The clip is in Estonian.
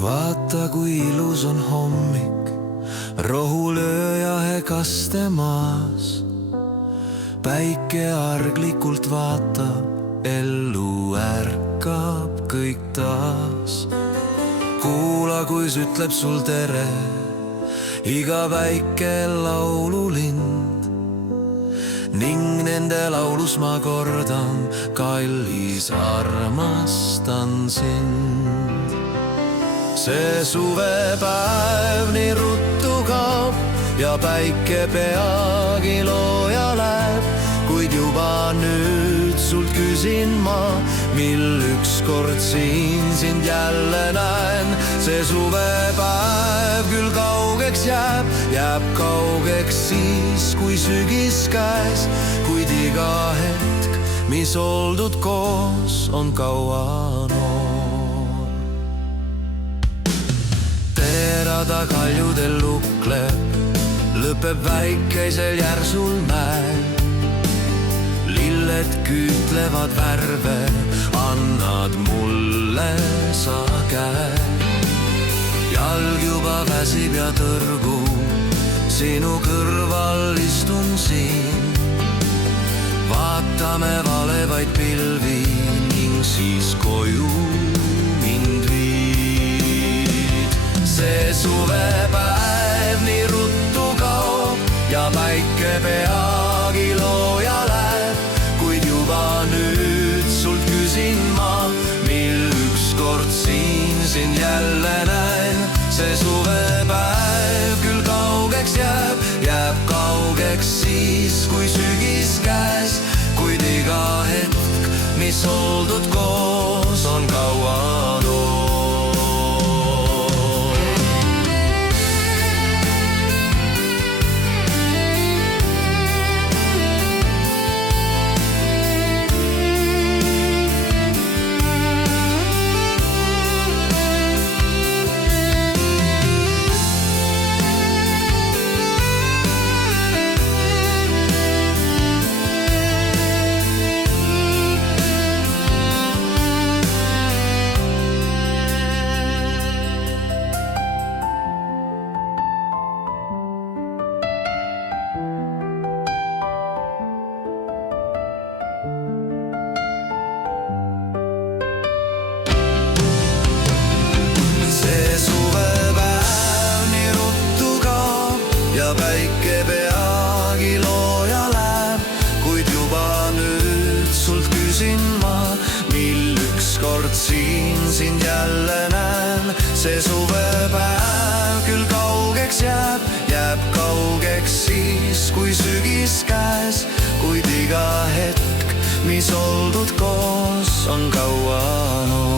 Vaata, kui ilus on hommik, rohulööja kaste maas. Päike arglikult vaatab, ellu ärkab kõik taas. Kuula, kuis ütleb sul tere iga väike laululind. Ning nende laulus ma kordan, kallis, armastan sind. See suvepäev nii ruttu kaob ja päike peagi looja läheb. Kuid juba nüüd sult küsin ma, mil ükskord sind jälle näen. See suvepäev küll kaugeks jääb kaugeks siis, kui sügis käes. Kuid iga hetk, mis oldud koos, on kaua noor. Terada kaljudel lukleb, lõpeb väikeisel järsul mäel. Lilled küütlevad värve, annad mulle sa käe. Jalg juba väsib ja tõrgub, sinu kõrval istun siin. Vaatame valevaid pilvi ning siis koju mind viid. See suvepäev nii ruttu kaob ja päike peagi looja läheb. Kuid juba nüüd sult küsin ma, mil ükskord sind jälle näen. See suvepäev küll kaugeks jääb kaugeks siis, kui sügis käes. Kuid iga hetk, mis oldud koos, on kaua noor. Päike peagi looja läheb, kuid juba nüüd sult küsin ma, mil ükskord sind jälle näen. See suvepäev küll kaugeks jääb kaugeks siis, kui sügis käes. Kuid iga hetk, mis oldud koos, on kaua noor.